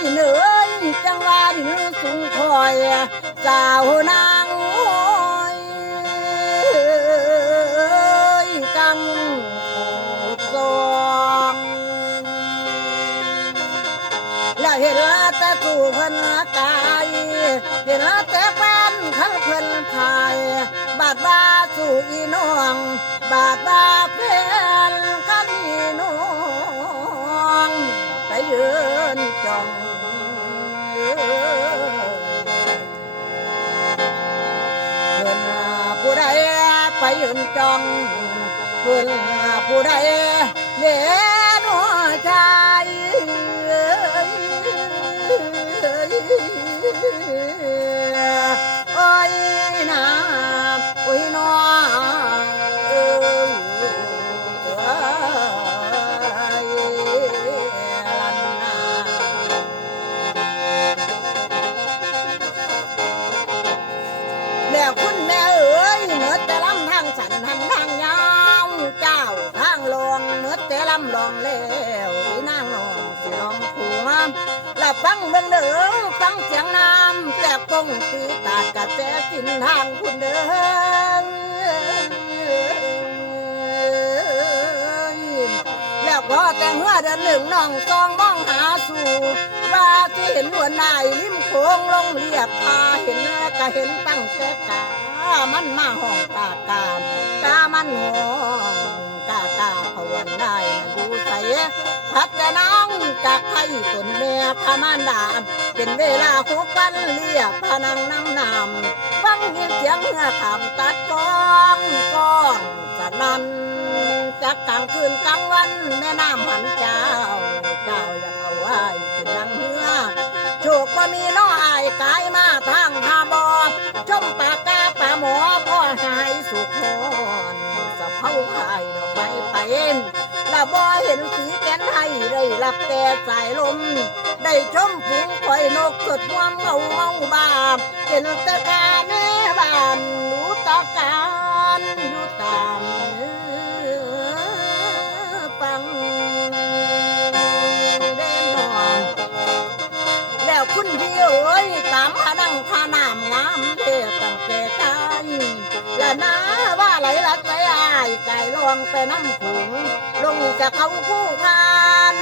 ดินเอ้ยจังว่าดินสูงคอยสาวนางโอ้ยกังโซองและเห็นแต่สู่เพิ่นกายเห็นแต่แฟนขันเพิ่นพายบาดว่าสู่อีน้องบาดว่าเพื่อนกันอีน้องไปยืนจ้องเพิ่นผู้ใดไปยืนจ้องเพิ่นผู้ใดเลี้ยนชายโอ้ยนะโอ้ยน้องแล้วคุณแม่เอ๋ยเหนือแต่ลำทางสันทางทางยาวเจ้าทางลองเหนือแต่ลำลองแล้วอีนางลองสิลองผัวและฟังเบิ่งเด้อฟังเสียงน้ำแต่กงตีตากระแสสินทางคุณเด้อแล้วพอแต่เมื่อเดินหนึ่งน้องซองมองหาสู่ว่าที่เห็นลวนนายริมโขงลงเรียบพาเห็นก็เห็นตั้งแต่กามันมาห้องกมันห้องกาพวันได้อยู่ใสพัดแต่น้องจากไทยตนแม่พามานดาเป็นเวลา6 วันเรียบพนังน้ำนำฟังเสียงเมื่อขำตัดกองสนั่นจากกลางคืนกลางวันแม่น้ำหันเจ้าอยากเอาไว้ขึ้นนังเหือโชคว่ามีน้ออายกายมาทางทาบอชมปากกาป่าหมอพ่อหายสุขนสะเพ้าหายดอกไม้ไปละบ่เห็นสีแกนให้ได้รับแต่สายลมได้ชมฝูงข่อยนกสดความเมาบาเป็นตะกาแม่บ้านรู้ตะการอยู่ตามฟังเด่นนอนแล้วคุณพี่เอ๋ยตามพนังพานามงามเทตั้งแต่ใจและน้าว่าไหลละใจอายไก่ลองไปน้ำขุงลงจากเขาคู่คาน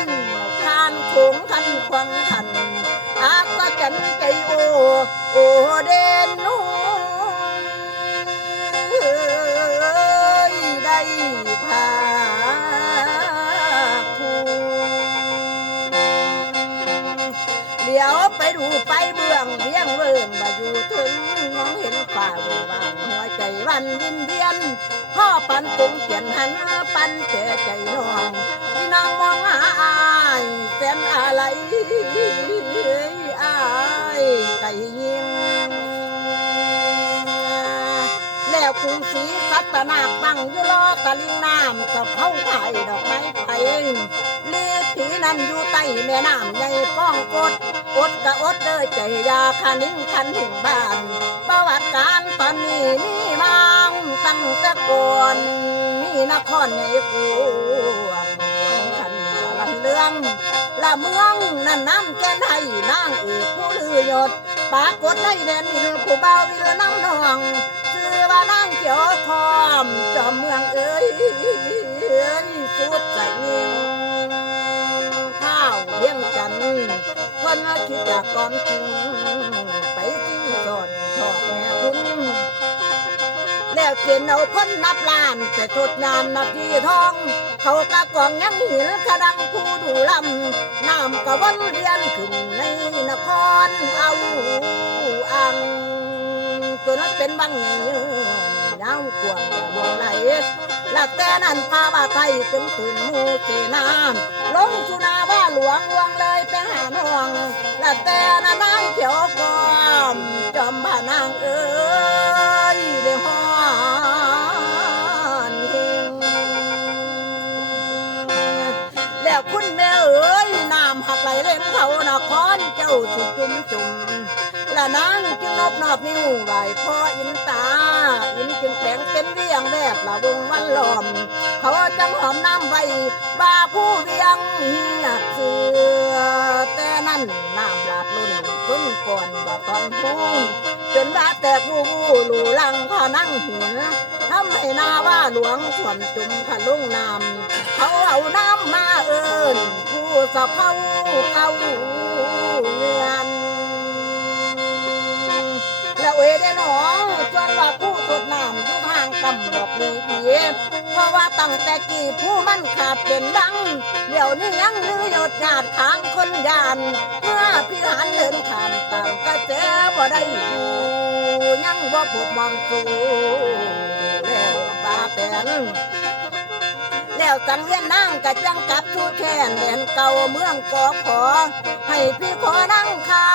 ขงคันควังคันอาตะจันใจโอเด่นนูได้พาคู่เดี๋ยวไปดูไปเบื้องเลี้ยงเบิ่งมาอยู่ถึงมองเห็นป่าเบิ่งว่างหัวใจวันวินเวียนพ่อปันตุงเขียนหันปันเจใจน้องที่นางมองหาอายแสนอะไรอายไก่ยิงแล้วกรุงศรีสัตนาบังอยู่ล้อตะลิงน้ำกับเขาไผ่ดอกไม้ไผ่เลี้ยผีนั้นอยู่ใต้แม่น้ำใหญ่ป้องกดกะอดเด้อใจยาคันนิ่งคันถึงบ้านประวัติการตอนนี้มีมังตั้งแต่ก่อนมีนครในกูคันละเรื่องละเมืองนั่นน้ำแก่ไทยนางเอกผู้ลือยศปากดในแดนดินผู้เบาวิลน้ำนองชื่อว่านางเขียวคอมจอมเมืองเอ้ยสุดใจนิ่งข้าวเลี้ยงจันคนคิดจากความจริงไปจริงสอนชอบแม่คุณแล้วเขียนเอาคนนับล้านแต่ทดงานนาทีทองเขากะกองยังหินกระดังผู้ดูลำน้ำกะวนเรียนขึ้นในนครเอาอังตัวนั้นเป็นบังเงินยาวกว่าดวงไหลและแต่นั้นพาบาไทยจึงตื่นมูเสนาลงสุนาว่าหลวงเลยไปหาน้องและแต่นั้นนางเขียวกอมจอมบ้านางเอ้ยได้ฮอนเฮงแล้วคุณแม่เอ๋ยน้ำหักไหลเล่นเขานครเจ้าสุดจุ่มและนางจึงนอบนิ้วไหวพ่ออินตาอินจึงแข็งเป็นเรียงแบบละวงวันหลอมเขาจังหอมน้ำใบบ่าผู้เวียงเหียบเสือแต่นั่นน้ ก่อนบ่ตอนพูนจนว่าแตกบูหลูลังพานั่งหินทำให้นาว่าหลวงท่วมจุ่มพะลุงน้ำเขาเอาน้ำมาเอิญผู้สะเพาเอาเงินแล้วได้หนอจนว่าผู้สดน้ำอยู่ทางกำบอกมีเพียเพราะว่าตั้งแต่กี่ผู้มันขาดเป็นดังเดี๋ยวนี้ยังลือหยดหยาดค้างคนยานเมื่อพี่หันเดินข้ามต่างกระแสบ่ได้อยู่ยังบ่พบมองสู่แล้วบาแปนแล้วสังเวียนนั่งกะจังกับชูแคนแดนเก่าเมืองกอขอให้พี่ขอนั่งคา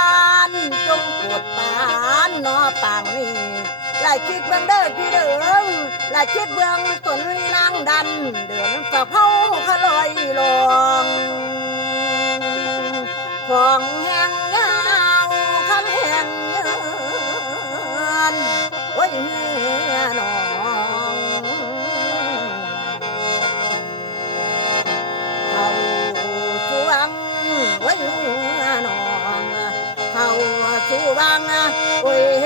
นจงปวดปานนอปางนี่หลายคิดเบื้องเด้อพี่เดิงหลายคิดเบื้องตนนางดันเดินสะเพาขลอยลองของแห้งยาวคำแห้งเยินโอ้ยเมื่อน้องเขาสวงโอ้ยเมื่อน้องเขาสวงโอ้ย